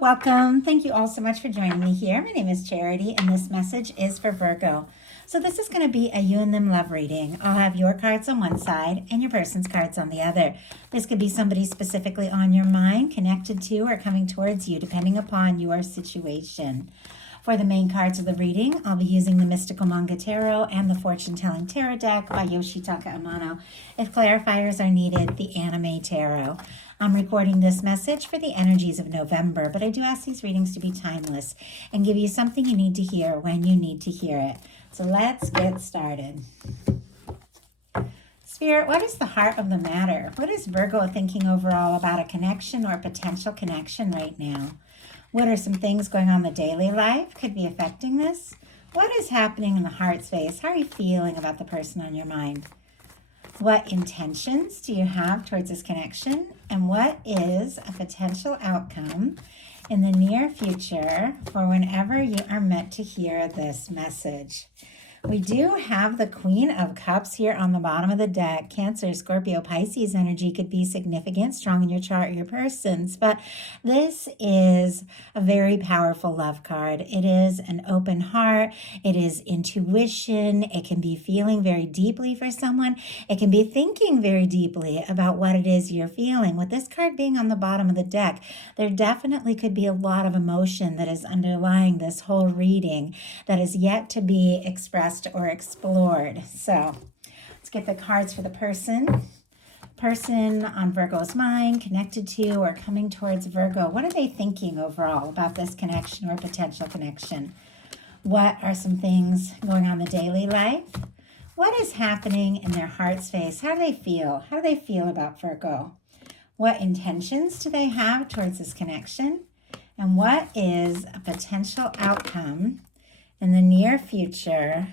welcome. Thank you all so much for joining me here. My name is Charity, and this message is for Virgo. So this is going to be a you and them love reading. I'll have your cards on one side and your person's cards on the other. This could be somebody specifically on your mind, connected to, or coming towards you, depending upon your situation. For the main cards of the reading, I'll be using the Mystical Manga Tarot and the Fortune Telling Tarot deck by Yoshitaka Amano. If clarifiers are needed, the Anime Tarot. I'm recording this message for the energies of November, but I do ask these readings to be timeless and give you something you need to hear when you need to hear it. So let's get started. Spirit, what is the heart of the matter? What is Virgo thinking overall about a connection or potential connection right now? What are some things going on in the daily life could be affecting this? What is happening in the heart space? How are you feeling about the person on your mind? What intentions do you have towards this connection? And what is a potential outcome in the near future for whenever you are meant to hear this message? We do have the Queen of Cups here on the bottom of the deck. Cancer, Scorpio, Pisces energy could be significant, strong in your chart or your person's, but this is a very powerful love card. It is an open heart. It is intuition. It can be feeling very deeply for someone. It can be thinking very deeply about what it is you're feeling. With this card being on the bottom of the deck, there definitely could be a lot of emotion that is underlying this whole reading that is yet to be expressed or explored. So let's get the cards for the person on Virgo's mind, connected to or coming towards Virgo. What are they thinking overall about this connection or potential connection? What are some things going on in the daily life? What is happening in their heart space? How do they feel? How do they feel about Virgo? What intentions do they have towards this connection? And what is a potential outcome in the near future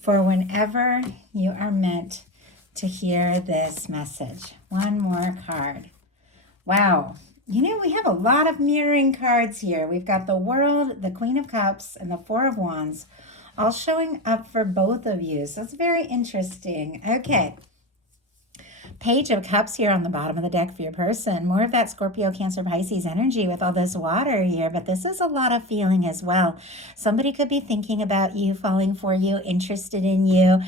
for whenever you are meant to hear this message? One more card. Wow. You know, we have a lot of mirroring cards here. We've got the World, the Queen of Cups, and the Four of Wands all showing up for both of you. So it's very interesting. Okay. Page of Cups here on the bottom of the deck for your person. More of that Scorpio, Cancer, Pisces energy with all this water here, but this is a lot of feeling as well. Somebody could be thinking about you, falling for you, interested in you.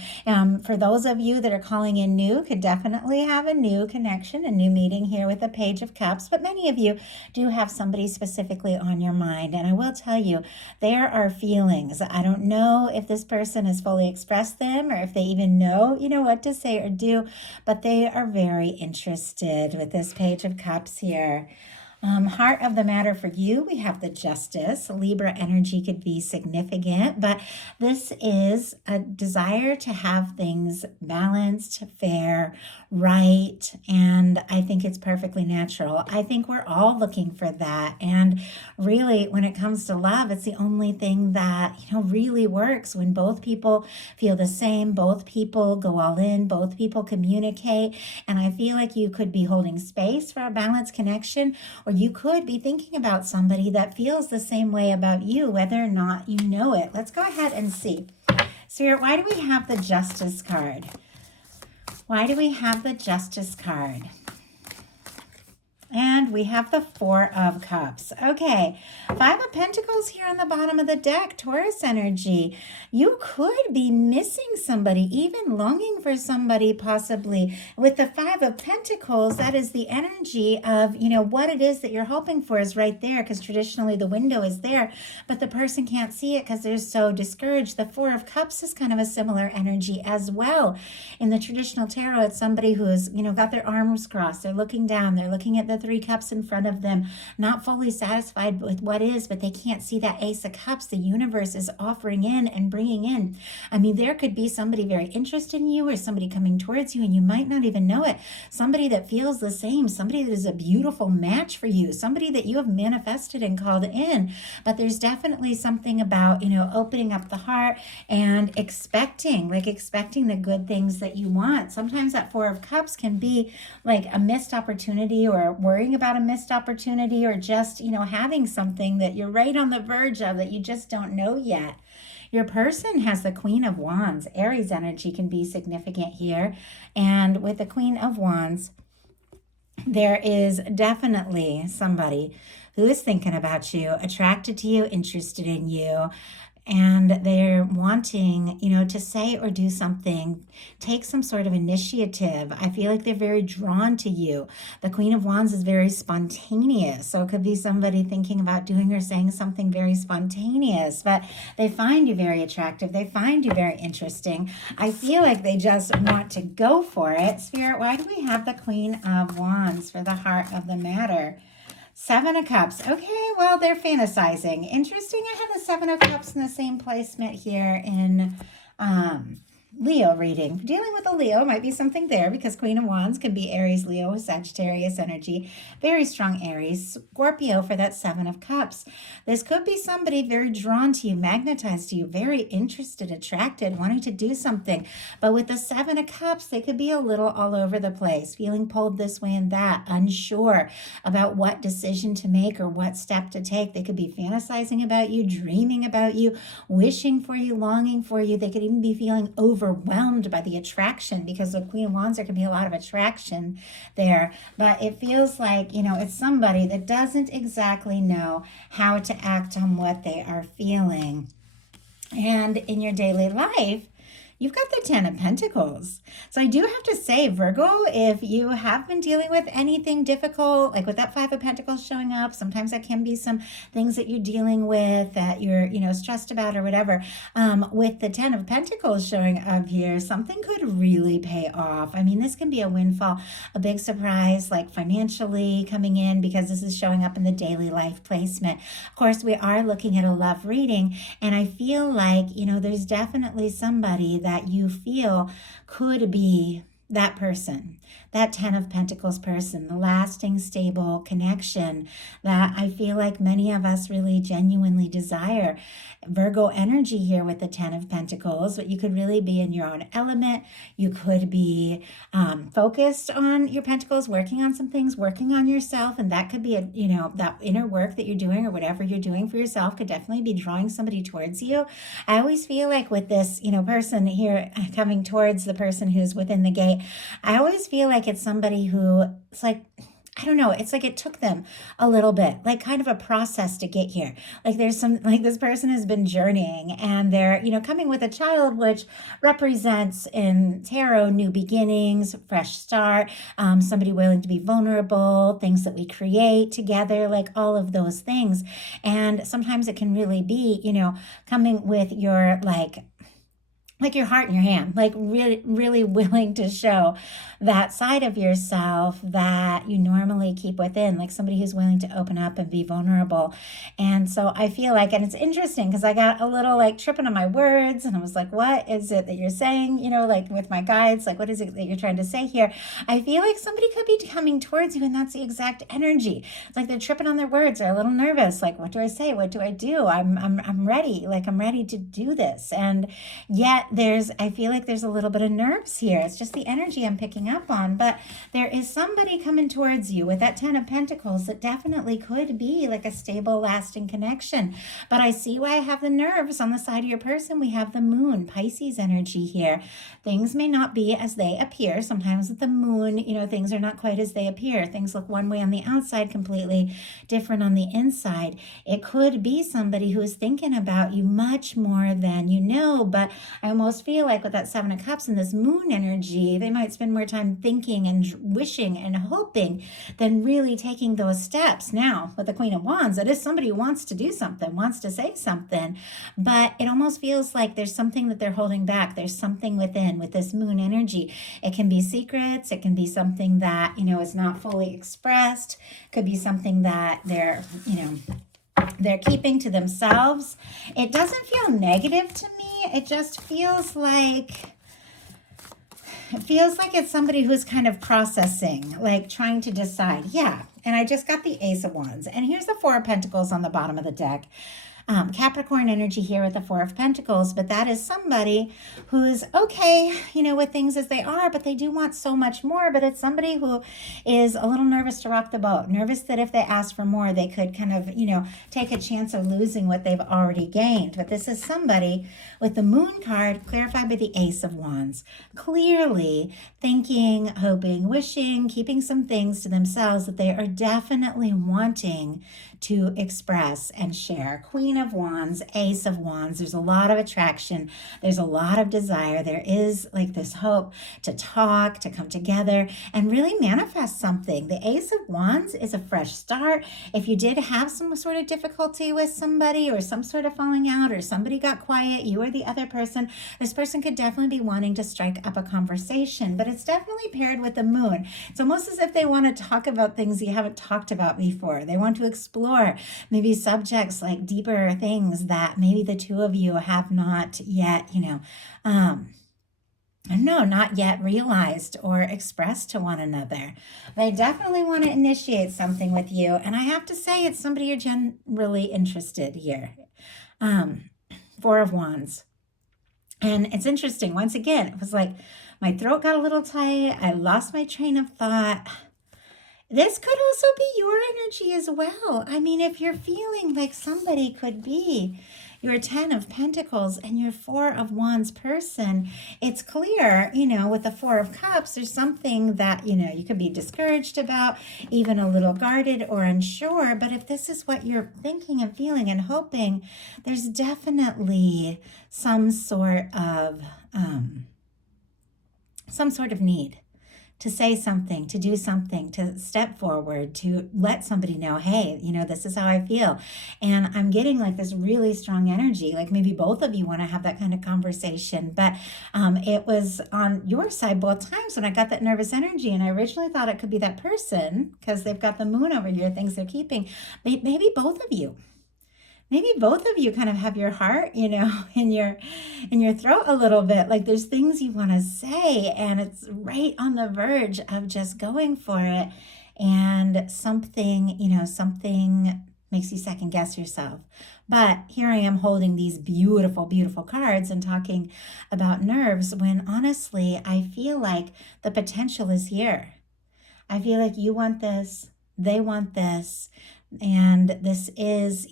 For those of you that are calling in new, could definitely have a new connection, a new meeting here with the Page of Cups, but many of you do have somebody specifically on your mind, and I will tell you, there are feelings. I don't know if this person has fully expressed them or if they even know, what to say or do, but they are very interested with this Page of Cups here. Heart of the matter for you, we have the Justice. Libra energy could be significant, but this is a desire to have things balanced, fair, right, and I think it's perfectly natural. I think we're all looking for that, and really, when it comes to love, it's the only thing that, really works when both people feel the same, both people go all in, both people communicate, and I feel like you could be holding space for a balanced connection, or you could be thinking about somebody that feels the same way about you, whether or not you know it. Let's go ahead and see. Spirit, why do we have the Justice card? Why do we have the Justice card? And we have the Four of Cups. Okay, Five of Pentacles here on the bottom of the deck, Taurus energy. You could be missing somebody, even longing for somebody possibly. With the Five of Pentacles, that is the energy of, what it is that you're hoping for is right there, because traditionally the window is there, but the person can't see it because they're so discouraged. The Four of Cups is kind of a similar energy as well. In the traditional tarot, it's somebody who's, got their arms crossed. They're looking down. They're looking at the Three Cups in front of them, not fully satisfied with what is, but they can't see that Ace of Cups the universe is offering in and bringing in. I mean, there could be somebody very interested in you or somebody coming towards you and you might not even know it. Somebody that feels the same, somebody that is a beautiful match for you, somebody that you have manifested and called in. But there's definitely something about, opening up the heart and expecting the good things that you want. Sometimes that Four of Cups can be like a missed opportunity or worrying about a missed opportunity or just, having something that you're right on the verge of that you just don't know yet. Your person has the Queen of Wands. Aries energy can be significant here. And with the Queen of Wands, There is definitely somebody who is thinking about you, attracted to you, interested in you, and they're wanting, to say or do something, take some sort of initiative. I feel like they're very drawn to you. The Queen of Wands is very spontaneous. So it could be somebody thinking about doing or saying something very spontaneous, but they find you very attractive. They find you very interesting. I feel like they just want to go for it. Spirit, why do we have the Queen of Wands for the heart of the matter? Seven of Cups. Okay, well, they're fantasizing. Interesting. I have the Seven of Cups in the same placement here in Leo reading. Dealing with a Leo might be something there because Queen of Wands can be Aries, Leo, Sagittarius energy. Very strong Aries. Scorpio for that Seven of Cups. This could be somebody very drawn to you, magnetized to you, very interested, attracted, wanting to do something. But with the Seven of Cups, they could be a little all over the place, feeling pulled this way and that, unsure about what decision to make or what step to take. They could be fantasizing about you, dreaming about you, wishing for you, longing for you. They could even be feeling overwhelmed by the attraction because the Queen of Wands, there can be a lot of attraction there. But it feels like, it's somebody that doesn't exactly know how to act on what they are feeling. And in your daily life, you've got the Ten of Pentacles. So I do have to say, Virgo, if you have been dealing with anything difficult, like with that Five of Pentacles showing up, sometimes that can be some things that you're dealing with that you're, stressed about or whatever. With the Ten of Pentacles showing up here, something could really pay off. I mean, this can be a windfall, a big surprise, like financially coming in because this is showing up in the daily life placement. Of course, we are looking at a love reading, and I feel like, there's definitely somebody that you feel could be that person, that Ten of Pentacles person, the lasting, stable connection that I feel like many of us really genuinely desire. Virgo energy here with the Ten of Pentacles, but you could really be in your own element. You could be focused on your pentacles, working on some things, working on yourself, and that could be that inner work that you're doing or whatever you're doing for yourself could definitely be drawing somebody towards you. I always feel like with this, person here coming towards the person who's within the gate, I always feel like it's somebody who it's like, I don't know, it's like it took them a little bit, like kind of a process to get here. Like there's some, like this person has been journeying and they're, coming with a child, which represents in tarot new beginnings, fresh start, somebody willing to be vulnerable, things that we create together, like all of those things. And sometimes it can really be, coming with your like your heart in your hand, like really, really willing to show that side of yourself that you normally keep within, like somebody who's willing to open up and be vulnerable. And so I feel like, and it's interesting because I got a little like tripping on my words and I was like, what is it that you're saying? Like with my guides, like what is it that you're trying to say here? I feel like somebody could be coming towards you and that's the exact energy. It's like they're tripping on their words. They're a little nervous. Like, what do I say? What do I do? I'm ready. Like I'm ready to do this. And yet I feel like there's a little bit of nerves here. It's just the energy I'm picking up on, but there is somebody coming towards you with that Ten of Pentacles that definitely could be like a stable, lasting connection. But I see why I have the nerves on the side of your person. We have the Moon, Pisces energy here. Things may not be as they appear. Sometimes with the Moon, things are not quite as they appear. Things look one way on the outside, completely different on the inside. It could be somebody who is thinking about you much more than you know, but I almost feel like with that Seven of Cups and this Moon energy, they might spend more time thinking and wishing and hoping than really taking those steps. Now, with the Queen of Wands, it is somebody who wants to do something, wants to say something, but it almost feels like there's something that they're holding back. There's something within with this Moon energy. It can be secrets. It can be something that, is not fully expressed. It could be something that they're keeping to themselves. It doesn't feel negative to me. It just feels like it's somebody who's kind of processing, like trying to decide. Yeah. And I just got the Ace of Wands. And here's the Four of Pentacles on the bottom of the deck. Capricorn energy here with the Four of Pentacles, but that is somebody who's okay, with things as they are, but they do want so much more. But it's somebody who is a little nervous to rock the boat, nervous that if they ask for more, they could kind of, take a chance of losing what they've already gained. But this is somebody with the Moon card clarified by the Ace of Wands, clearly thinking, hoping, wishing, keeping some things to themselves that they are definitely wanting to express and share. Queen of Wands, Ace of Wands. There's a lot of attraction. There's a lot of desire. There is like this hope to talk, to come together and really manifest something. The Ace of Wands is a fresh start. If you did have some sort of difficulty with somebody or some sort of falling out or somebody got quiet, you or the other person, this person could definitely be wanting to strike up a conversation, but it's definitely paired with the Moon. It's almost as if they want to talk about things you haven't talked about before. They want to explore maybe subjects like deeper things that maybe the two of you have not yet, not yet realized or expressed to one another. They definitely want to initiate something with you. And I have to say, it's somebody you're generally interested here. Four of Wands. And it's interesting. Once again, it was like my throat got a little tight. I lost my train of thought. This could also be your energy as well. I mean, if you're feeling like somebody could be your 10 of Pentacles and your 4 of Wands person, it's clear, with the 4 of Cups, there's something that, you could be discouraged about, even a little guarded or unsure. But if this is what you're thinking and feeling and hoping, there's definitely some sort of need to say something, to do something, to step forward, to let somebody know, hey, this is how I feel. And I'm getting like this really strong energy, like maybe both of you want to have that kind of conversation. But it was on your side both times when I got that nervous energy. And I originally thought it could be that person because they've got the Moon over here, things they're keeping. Maybe both of you. Maybe both of you kind of have your heart, in your throat a little bit. Like there's things you want to say and it's right on the verge of just going for it. And something makes you second guess yourself. But here I am holding these beautiful, beautiful cards and talking about nerves when honestly, I feel like the potential is here. I feel like you want this, they want this. And this is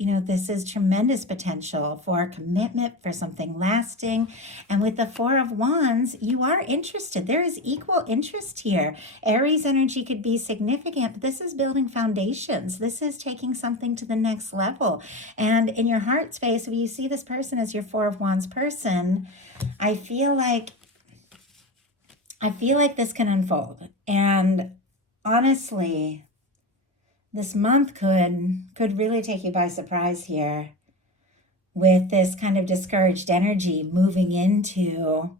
tremendous potential for commitment, for something lasting. And with the 4 of Wands, you are interested. There is equal interest here. Aries energy could be significant, but this is building foundations. This is taking something to the next level. And in your heart space, if you see this person as your 4 of Wands person, I feel like this can unfold. And honestly, this month could really take you by surprise here with this kind of discouraged energy moving into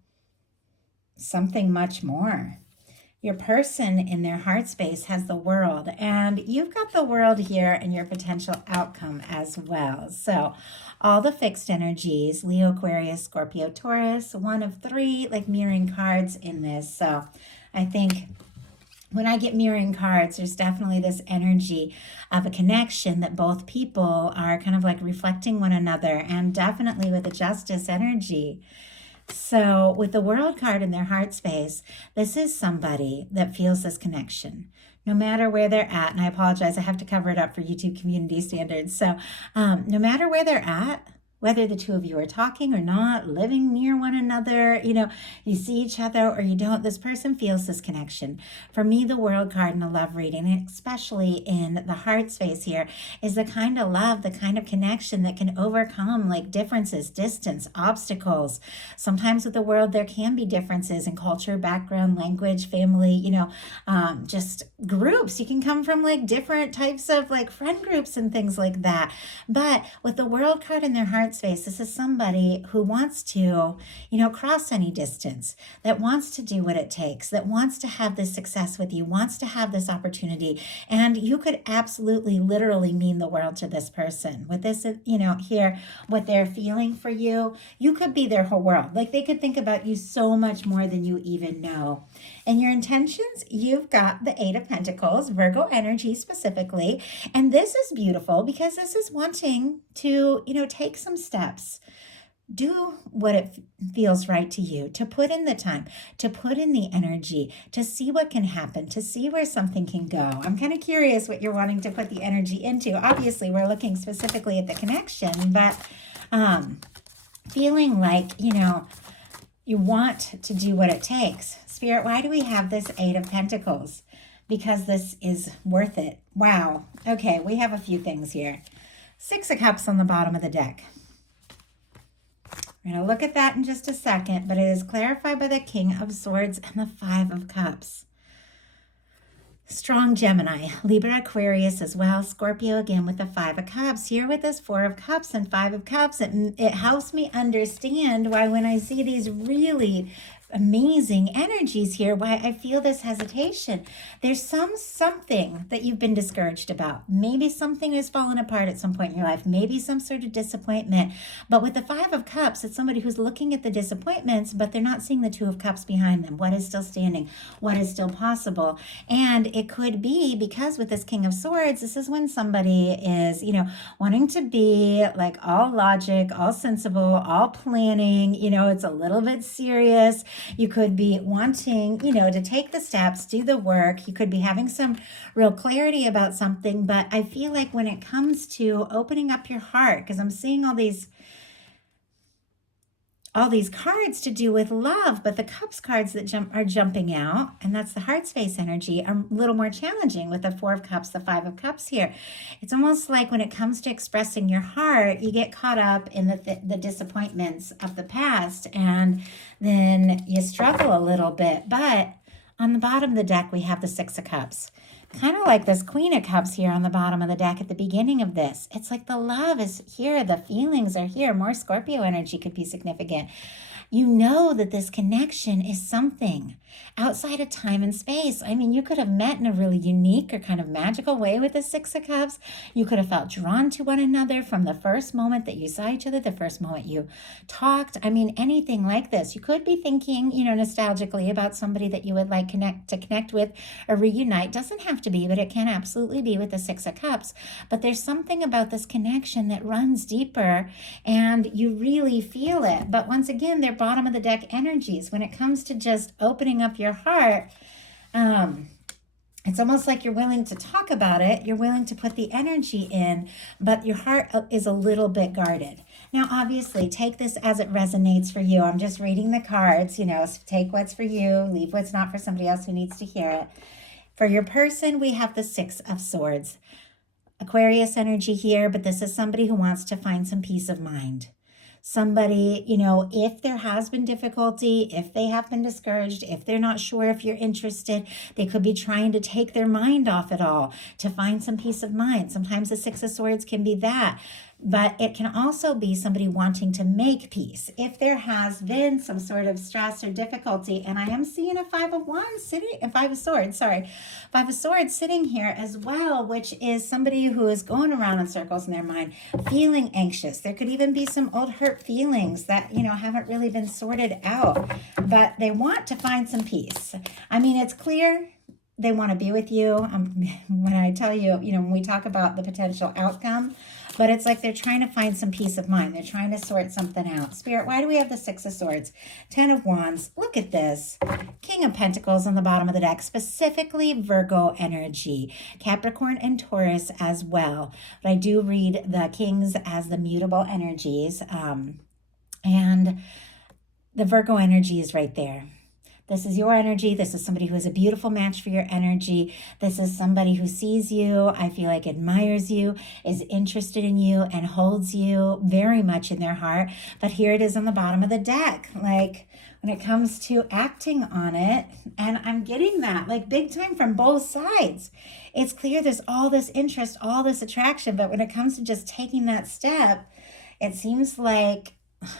something much more. Your person in their heart space has the World, and you've got the World here and your potential outcome as well. So all the fixed energies, Leo, Aquarius, Scorpio, Taurus, 1 of 3, like mirroring cards in this. So I think when I get mirroring cards, there's definitely this energy of a connection that both people are kind of like reflecting one another, and definitely with the Justice energy. So with the World card in their heart space, this is somebody that feels this connection no matter where they're at. And I apologize, I have to cover it up for YouTube community standards. So no matter where they're at, whether the two of you are talking or not, living near one another, you see each other or you don't, this person feels this connection. For me, the World card in a love reading, especially in the heart space here, is the kind of love, the kind of connection that can overcome like differences, distance, obstacles. Sometimes with the World, there can be differences in culture, background, language, family, just groups. You can come from like different types of like friend groups and things like that. But with the World card in their heart space, this is somebody who wants to, cross any distance, that wants to do what it takes, that wants to have this success with you, wants to have this opportunity. And you could absolutely, literally mean the world to this person. With this, here, what they're feeling for you, you could be their whole world. Like they could think about you so much more than you even know. In your intentions, you've got the Eight of Pentacles, Virgo energy specifically. And this is beautiful because this is wanting to, take some steps. Do what it feels right to you, to put in the time, to put in the energy, to see what can happen, to see where something can go. I'm kind of curious what you're wanting to put the energy into. Obviously, we're looking specifically at the connection, but feeling like, you want to do what it takes. Spirit, why do we have this Eight of Pentacles? Because this is worth it. Wow. Okay, we have a few things here. Six of Cups on the bottom of the deck. We're going to look at that in just a second, but it is clarified by the King of Swords and the Five of Cups. Strong Gemini, Libra, Aquarius as well, Scorpio again with the Five of Cups. Here with this Four of Cups and Five of Cups, it helps me understand why when I see these really amazing energies here, why I feel this hesitation. There's something that you've been discouraged about. Maybe something has fallen apart at some point in your life, maybe some sort of disappointment. But with the Five of Cups, it's somebody who's looking at the disappointments, but they're not seeing the Two of Cups behind them. What is still standing? What is still possible? And it could be because with this King of Swords, this is when somebody is, wanting to be like all logic, all sensible, all planning, it's a little bit serious. You could be wanting, to take the steps, do the work. You could be having some real clarity about something. But I feel like when it comes to opening up your heart, because I'm seeing all these cards to do with love, but the Cups cards that are jumping out, and that's the heart space energy, are a little more challenging with the Four of Cups, the Five of Cups here. It's almost like when it comes to expressing your heart, you get caught up in the disappointments of the past, and then you struggle a little bit. But on the bottom of the deck, we have the Six of Cups. Kind of like this Queen of Cups here on the bottom of the deck at the beginning of this. It's like the love is here. The feelings are here. More Scorpio energy could be significant. You know that this connection is something outside of time and space. I mean, you could have met in a really unique or kind of magical way with the Six of Cups. You could have felt drawn to one another from the first moment that you saw each other, the first moment you talked. I mean, anything like this. You could be thinking, nostalgically about somebody that you would like to connect with or reunite. Doesn't have to be, but it can absolutely be with the Six of Cups. But there's something about this connection that runs deeper and you really feel it. But once again, they're bottom of the deck energies. When it comes to just opening up your heart, it's almost like you're willing to talk about it. You're willing to put the energy in, but your heart is a little bit guarded. Now, obviously, take this as it resonates for you. I'm just reading the cards, take what's for you, leave what's not for somebody else who needs to hear it. For your person, we have the Six of Swords. Aquarius energy here, but this is somebody who wants to find some peace of mind. Somebody, if there has been difficulty, if they have been discouraged, if they're not sure if you're interested, they could be trying to take their mind off it all to find some peace of mind. Sometimes the Six of Swords can be that. But it can also be somebody wanting to make peace. If there has been some sort of stress or difficulty, and I am seeing a Five of Swords sitting here as well, which is somebody who is going around in circles in their mind, feeling anxious. There could even be some old hurt feelings that, haven't really been sorted out, but they want to find some peace. I mean, it's clear they want to be with you. When I tell you, when we talk about the potential outcome, but it's like they're trying to find some peace of mind. They're trying to sort something out. Spirit, why do we have the Six of Swords? 10 of Wands. Look at this. King of Pentacles on the bottom of the deck, specifically Virgo energy. Capricorn and Taurus as well. But I do read the Kings as the mutable energies. And the Virgo energy is right there. This is your energy. This is somebody who is a beautiful match for your energy. This is somebody who sees you, I feel like admires you, is interested in you, and holds you very much in their heart. But here it is on the bottom of the deck. Like, when it comes to acting on it, and I'm getting that, like, big time from both sides. It's clear there's all this interest, all this attraction, but when it comes to just taking that step, it seems like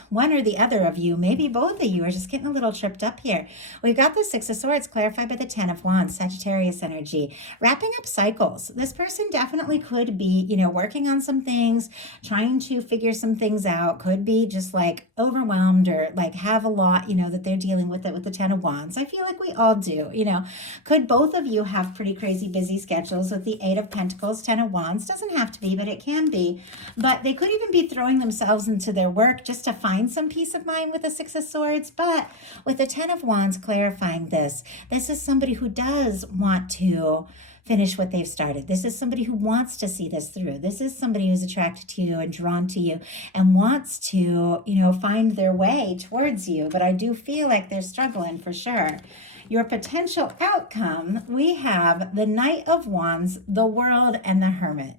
one or the other of you, maybe both of you, are just getting a little tripped up here. We've got the Six of Swords clarified by the Ten of Wands, Sagittarius energy, wrapping up cycles. This person definitely could be, working on some things, trying to figure some things out, could be just like overwhelmed or like have a lot, that they're dealing with it with the Ten of Wands. I feel like we all do, Could both of you have pretty crazy busy schedules with the Eight of Pentacles, Ten of Wands? Doesn't have to be, but it can be. But they could even be throwing themselves into their work just to find some peace of mind with the Six of Swords. But with the Ten of Wands clarifying this is somebody who does want to finish what they've started. This is somebody who wants to see this through. This is somebody who's attracted to you and drawn to you and wants to, find their way towards you. But I do feel like they're struggling for sure. Your potential outcome, we have the Knight of Wands, the World, and the Hermit.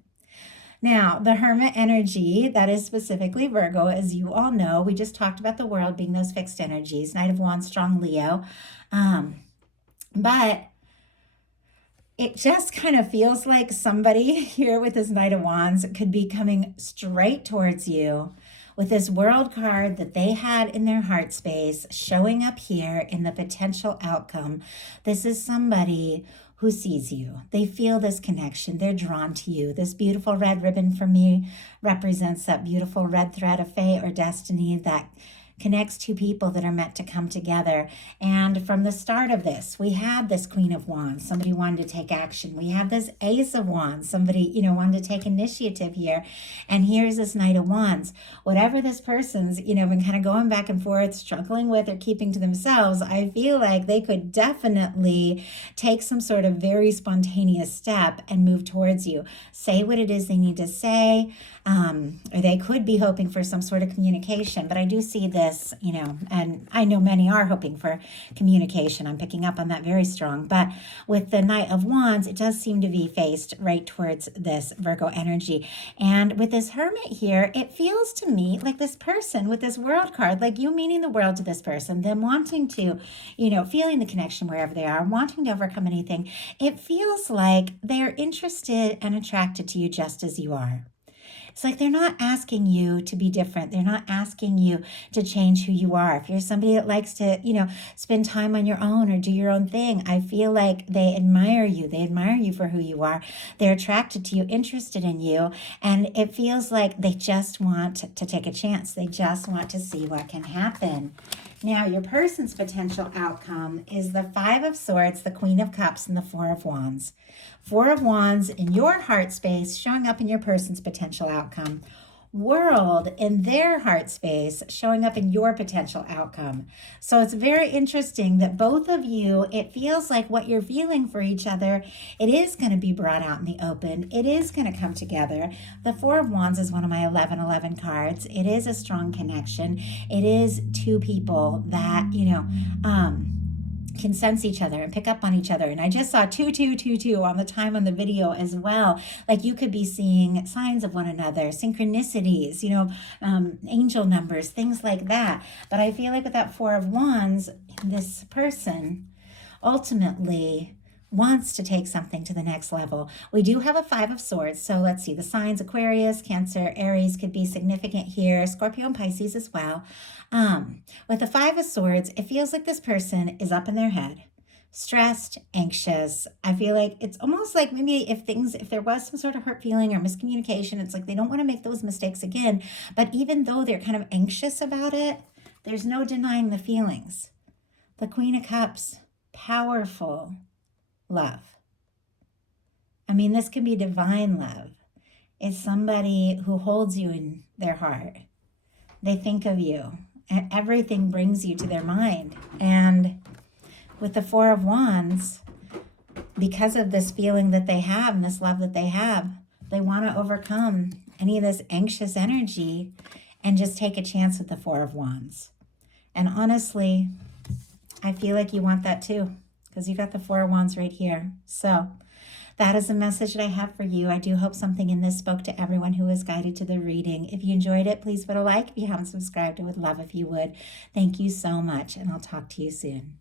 Now, the Hermit energy, that is specifically Virgo, as you all know. We just talked about the World being those fixed energies. Knight of Wands, strong Leo. But it just kind of feels like somebody here with this Knight of Wands could be coming straight towards you with this World card that they had in their heart space showing up here in the potential outcome. This is somebody who sees you. They feel this connection. They're drawn to you. This beautiful red ribbon for me represents that beautiful red thread of fate or destiny that connects two people that are meant to come together. And from the start of this, we had this Queen of Wands. Somebody wanted to take action. We have this Ace of Wands. Somebody, wanted to take initiative here. And here's this Knight of Wands. Whatever this person's, been kind of going back and forth, struggling with or keeping to themselves, I feel like they could definitely take some sort of very spontaneous step and move towards you. Say what it is they need to say. Or they could be hoping for some sort of communication, but I do see this, and I know many are hoping for communication. I'm picking up on that very strong, but with the Knight of Wands, it does seem to be faced right towards this Virgo energy. And with this Hermit here, it feels to me like this person with this World card, like you meaning the world to this person, them wanting to, feeling the connection wherever they are, wanting to overcome anything. It feels like they're interested and attracted to you just as you are. It's like they're not asking you to be different. They're not asking you to change who you are. If you're somebody that likes to, spend time on your own or do your own thing, I feel like they admire you. They admire you for who you are. They're attracted to you, interested in you. And it feels like they just want to take a chance. They just want to see what can happen. Now, your person's potential outcome is the Five of Swords, the Queen of Cups, and the Four of Wands. Four of Wands in your heart space showing up in your person's potential outcome. World in their heart space showing up in your potential outcome. So it's very interesting that both of you, it feels like what you're feeling for each other, it is going to be brought out in the open. It is going to come together. The Four of Wands is one of my 1111 cards. It is a strong connection. It is two people that, can sense each other and pick up on each other. And I just saw 2222 on the time on the video as well. Like you could be seeing signs of one another, synchronicities, angel numbers, things like that. But I feel like with that Four of Wands, this person ultimately wants to take something to the next level. We do have a Five of Swords. So let's see, the signs Aquarius, Cancer, Aries could be significant here. Scorpio and Pisces as well. With the Five of Swords, it feels like this person is up in their head, stressed, anxious. I feel like it's almost like maybe if there was some sort of hurt feeling or miscommunication, it's like they don't want to make those mistakes again. But even though they're kind of anxious about it, there's no denying the feelings. The Queen of Cups, powerful love. I mean, this can be divine love. It's somebody who holds you in their heart. They think of you, and everything brings you to their mind. And with the Four of Wands, because of this feeling that they have and this love that they have, they want to overcome any of this anxious energy and just take a chance with the Four of Wands. And honestly, I feel like you want that too, because you got the Four of Wands right here. So that is the message that I have for you. I do hope something in this spoke to everyone who was guided to the reading. If you enjoyed it, please put a like. If you haven't subscribed, I would love if you would. Thank you so much, and I'll talk to you soon.